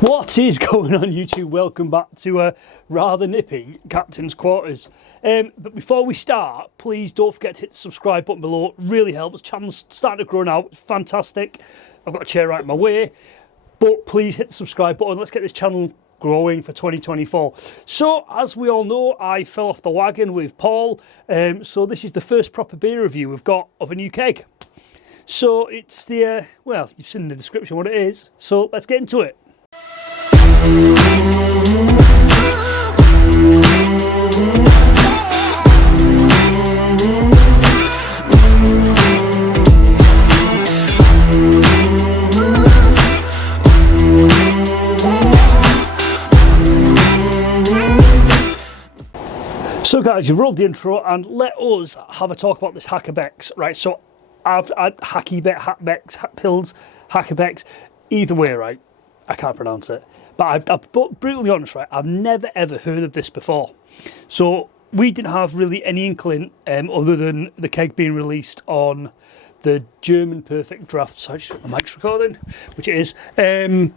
What is going on, YouTube? Welcome back to a rather nippy Captain's Quarters. But before we start, please don't forget to hit the subscribe button below. It really helps. Channel's starting to grow now. It's fantastic. I've got a chair right in my way. But please hit the subscribe button. Let's get this channel growing for 2024. So, as we all know, I fell off the wagon with Paul. So this is the first proper beer review we've got of a new keg. So it's the, well, you've seen in the description what it is. So let's get into it. So guys, you've rolled the intro and let us have a talk about this HAAKE BECKS, right? So I've had HAAKE BECKS, pills, HAAKE BECKS, either way, right? I can't pronounce it. But I've brutally honest, right? I've never ever heard of this before. So we didn't have really any inkling other than the keg being released on the German Perfect Draft. So I just my mic's recording, which it is. And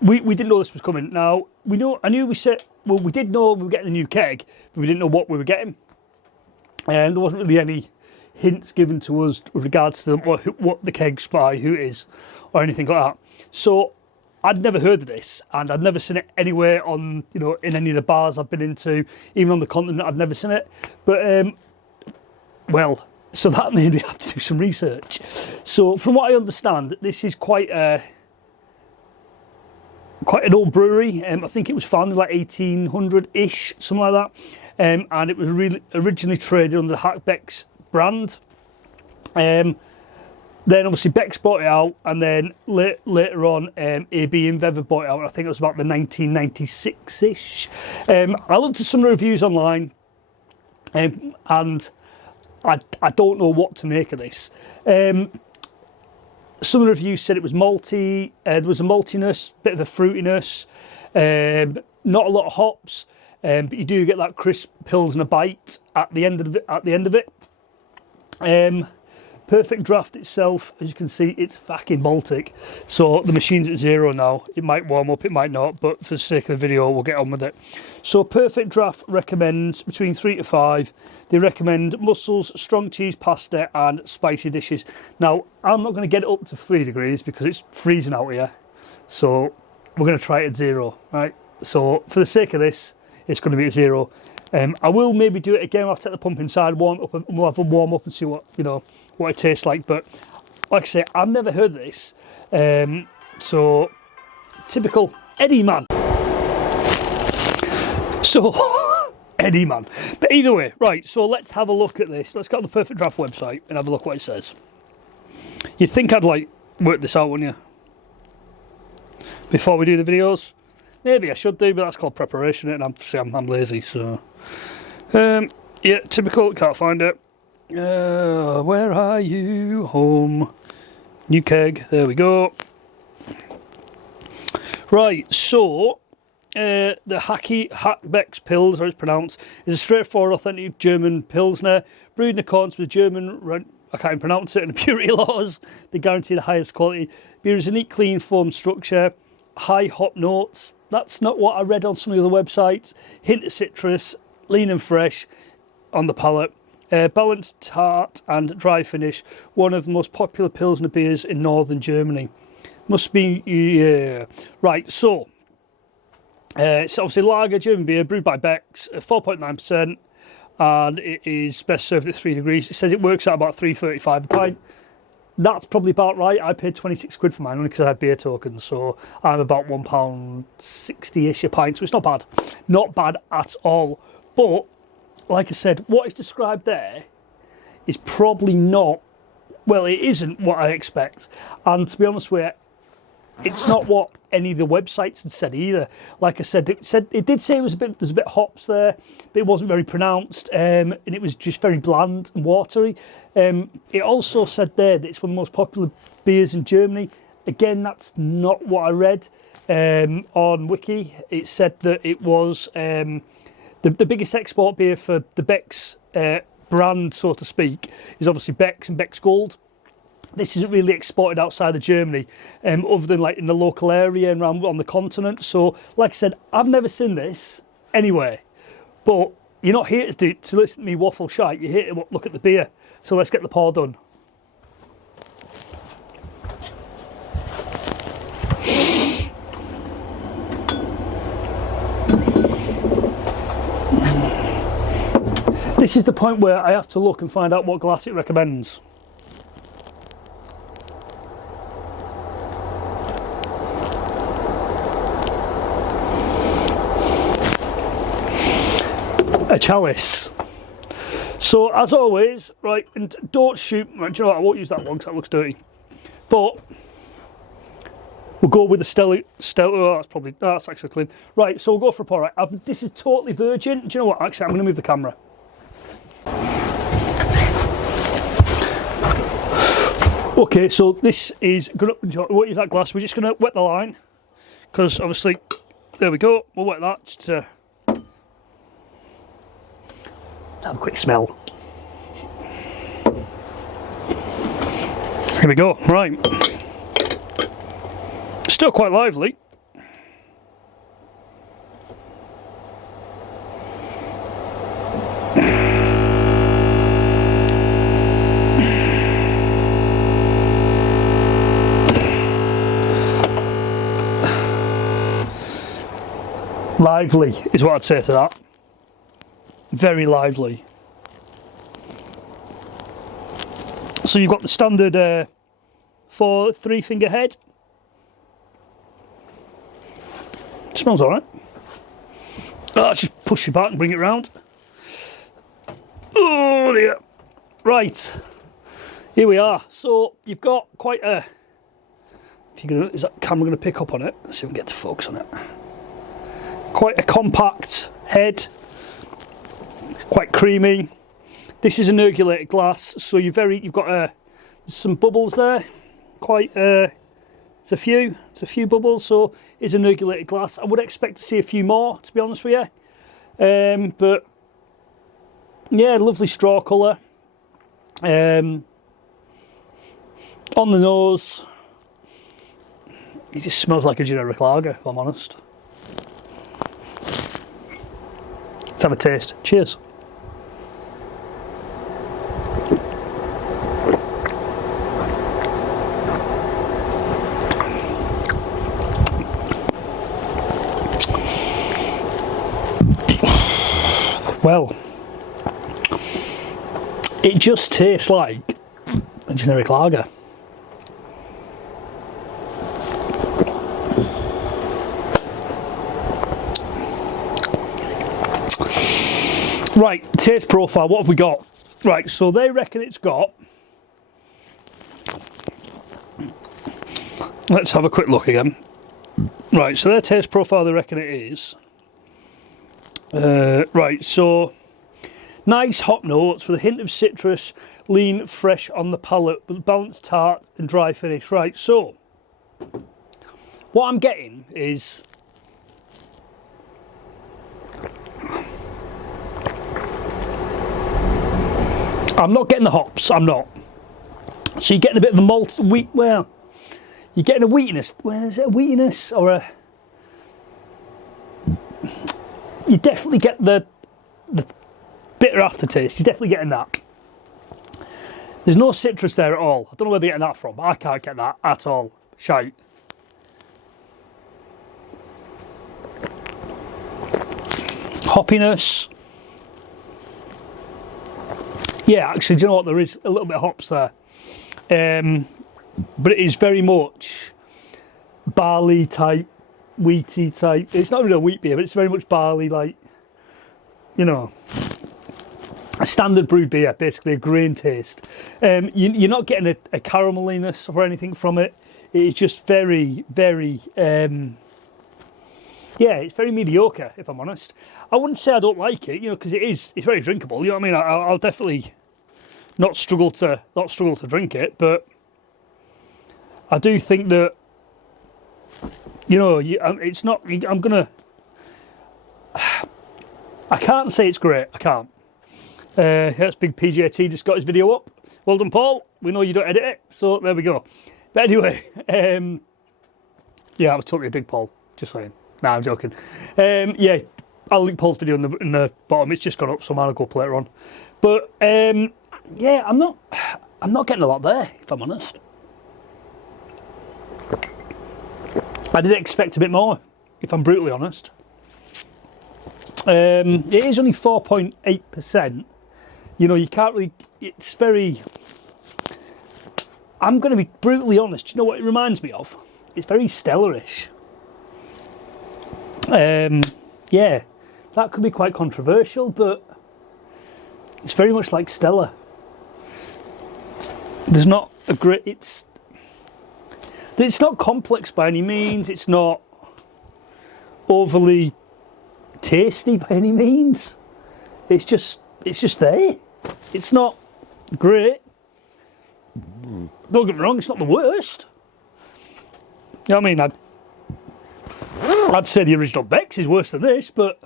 we didn't know this was coming. Now we know. I knew we said. Well, we did know we were getting a new keg, but we didn't know what we were getting. And there wasn't really any hints given to us with regards to what the keg's by, who it is, or anything like that. So I'd never heard of this, and I'd never seen it anywhere on, you know, in any of the bars I've been into, even on the continent. I'd never seen it. But well, so that made me have to do some research. So from what I understand, this is quite an old brewery. I think it was founded like 1800-ish, something like that. And it was really originally traded under the HAAKE BECKS brand. Then obviously Beck's bought it out, and then later on AB InBev bought it out. I think it was about the 1996-ish. I looked at some of the reviews online, and I don't know what to make of this. Some of the reviews said it was malty. There was a maltiness, bit of a fruitiness, not a lot of hops, but you do get that crisp Pilsner bite at the end of it. Perfect Draft itself, as you can see, it's fucking Baltic. So the machine's at 0 now. It might warm up, it might not, but for the sake of the video, we'll get on with it. So Perfect Draft recommends between 3 to 5. They recommend mussels, strong cheese pasta, and spicy dishes. Now, I'm not going to get it up to 3 degrees because it's freezing out here. So we're going to try it at 0, right? So for the sake of this, it's going to be at 0. I will maybe do it again. I'll take the pump inside, warm it up, and we'll have a warm up and see what it tastes like. But like I say, I've never heard of this. So typical Eddie man. So Eddie man. But either way, right. So let's have a look at this. Let's go to the Perfect Draft website and have a look what it says. You'd think I'd like work this out, wouldn't you? Before we do the videos. Maybe I should do, but that's called preparation, and I'm lazy, so... yeah, typical, can't find it. Where are you? Home. New keg, there we go. Right, so... the HAAKE BECKS Pils, how it's pronounced, is a straightforward, authentic German Pilsner, brewed in accordance with German... I can't even pronounce it, and the purity laws. They guarantee the highest quality. Beer is a neat, clean, foam structure. High hop notes. That's not what I read on some of the other websites. Hint of citrus, lean and fresh on the palate. Balanced tart and dry finish. One of the most popular Pilsner beers in northern Germany. Must be, yeah. Right, so. It's obviously lager German beer brewed by Beck's, 4.9%. And it is best served at 3 degrees. It says it works out about $3.35 a pint. That's probably about right. I paid 26 quid for mine only because I had beer tokens, so I'm about £1.60-ish a pint, so it's not bad. Not bad at all. But, like I said, what is described there is probably not, well, it isn't what I expect. And to be honest with you, it's not what any of the websites had said either. Like I said, it did say there's a bit of hops there, but it wasn't very pronounced, and it was just very bland and watery. It also said there that it's one of the most popular beers in Germany. Again, that's not what I read on Wiki. It said that it was the biggest export beer for the Beck's brand, so to speak, is obviously Beck's and Beck's Gold. this isn't really exported outside of Germany, other than like in the local area and around on the continent. So, like I said, I've never seen this anyway. But you're not here to listen to me waffle shite. You're here to look at the beer. So let's get the pour done. This is the point where I have to look and find out what glass it recommends. A chalice. So as always, right, and don't shoot, right, do you know what, I won't use that one because that looks dirty. But we'll go with the Stella, oh, that's actually clean. Right, so we'll go for a pour. Right, this is totally virgin. Do you know what, actually I'm going to move the camera. Okay, so this is gonna, won't use that glass, we're just going to wet the line, because obviously, there we go, we'll wet that just to have a quick smell. Here we go, right. Still quite lively. Lively is what I'd say to that. Very lively. So you've got the standard 3-finger head. Smells alright. Oh, just push it back and bring it round. Oh dear. Right. Here we are. So you've got quite a. Is that camera going to pick up on it? Let's see if we can get to focus on it. Quite a compact head. Quite creamy. This is an ergulated glass, so you've got some bubbles there. It's a few bubbles, so it's an ergulated glass. I would expect to see a few more, to be honest with you. But yeah, lovely straw colour. On the nose, it just smells like a generic lager, if I'm honest. Let's have a taste. Cheers. Well, it just tastes like a generic lager. Right, taste profile, what have we got? Right, so they reckon it's got... Let's have a quick look again. Right, so their taste profile, they reckon it is... right, so... Nice hop notes with a hint of citrus, lean, fresh on the palate, with balanced tart and dry finish. Right, so... What I'm getting is... I'm not getting the hops, I'm not. So you're getting a bit of a malt, wheat, well, you're getting a wheatiness. Well, is it a wheatiness or a... You definitely get the bitter aftertaste, you're definitely getting that. There's no citrus there at all. I don't know where they're getting that from, but I can't get that at all. Shite. Hoppiness. Yeah, actually, do you know what? There is a little bit of hops there. But it is very much barley type, wheaty type. It's not really a wheat beer, but it's very much barley, like, you know, a standard brewed beer, basically a grain taste. You're not getting a carameliness or anything from it. It is just very, very, yeah, it's very mediocre, if I'm honest. I wouldn't say I don't like it, you know, because it's very drinkable. You know what I mean? I'll definitely not struggle to drink it, but I do think that, you know, it's not. I can't say it's great. I can't. That's Big PJT just got his video up. Well done, Paul. we know you don't edit it, so there we go. But anyway, yeah, I was totally a dig Paul, just saying. Nah, I'm joking. Yeah, I'll link Paul's video in the bottom. It's just gone up, so I'll go up later on. But yeah, I'm not getting a lot there, if I'm honest. I did expect a bit more, if I'm brutally honest. It is only 4.8%. You know, you can't really. It's very. I'm going to be brutally honest. You know what it reminds me of? It's very Stellarish. Yeah, that could be quite controversial, but it's very much like Stella. There's not a great. It's not complex by any means. It's not overly tasty by any means. It's just there. It's not great. Don't get me wrong, it's not the worst. You know what I mean? I'd say the original Beck's is worse than this, but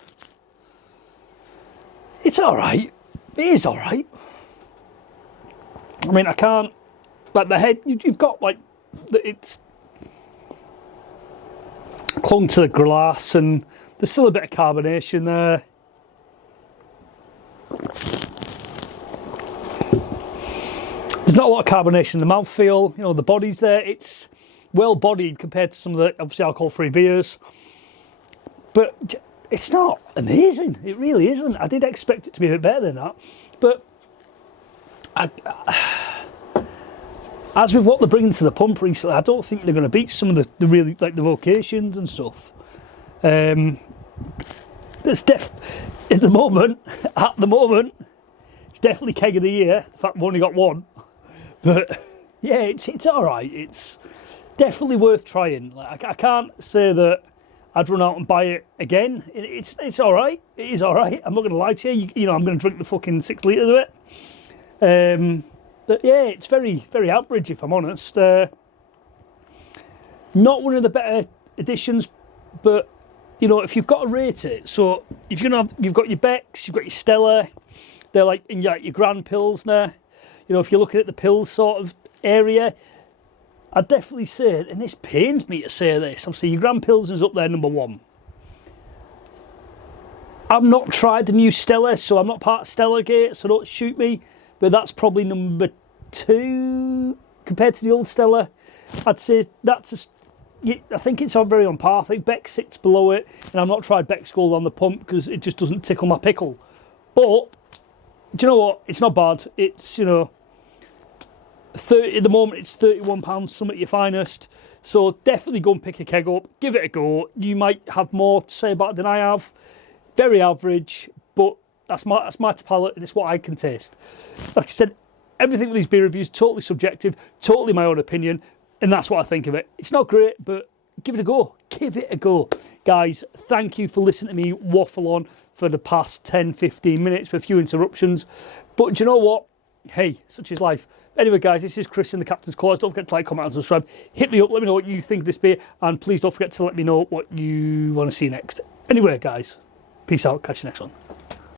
it's alright. It is alright. I mean, I can't, like the head, you've got like, it's clung to the glass and there's still a bit of carbonation there. There's not a lot of carbonation in the mouthfeel. You know, the body's there. It's well bodied compared to some of the obviously alcohol-free beers, but it's not amazing. It really isn't. I did expect it to be a bit better than that, but as with what they're bringing to the pump recently, I don't think they're going to beat some of the really like the vocations and stuff. It's at the moment, it's definitely keg of the year. In fact, we've only got one. But yeah, it's all right. It's definitely worth trying. Like I can't say that I'd run out and buy it again. It's all right. It is all right. I'm not going to lie to you. You know, I'm going to drink the fucking 6 litres of it. But yeah, it's very, very average if I'm honest. Not one of the better editions, but you know, if you've got to rate it, so if you've got your Becks, you've got your Stella, they're like in your Grand Pilsner. You know, if you're looking at the pills sort of area, I'd definitely say, and this pains me to say this, obviously your Grand Pilsner's up there number 1. I've not tried the new Stella, so I'm not part of Stella Gate, so don't shoot me, but that's probably number 2 compared to the old Stella. I'd say that's I think it's very on par. I think Beck sits below it, and I've not tried Beck's Gold on the pump because it just doesn't tickle my pickle. But do you know what? It's not bad. It's, you know, at the moment it's £31, some at your finest. So definitely go and pick a keg up, give it a go. You might have more to say about it than I have. Very average, but that's my palate, and it's what I can taste. Like I said, everything with these beer reviews totally subjective, totally my own opinion, and that's what I think of it. It's not great, but give it a go. Give it a go. Guys, thank you for listening to me waffle on for the past 10-15 minutes with a few interruptions. But do you know what? Hey, such is life. Anyway, guys, this is Chris in the Captain's Cause. Don't forget to like, comment, and subscribe. Hit me up. Let me know what you think of this beer. And please don't forget to let me know what you want to see next. Anyway, guys, peace out. Catch you next one.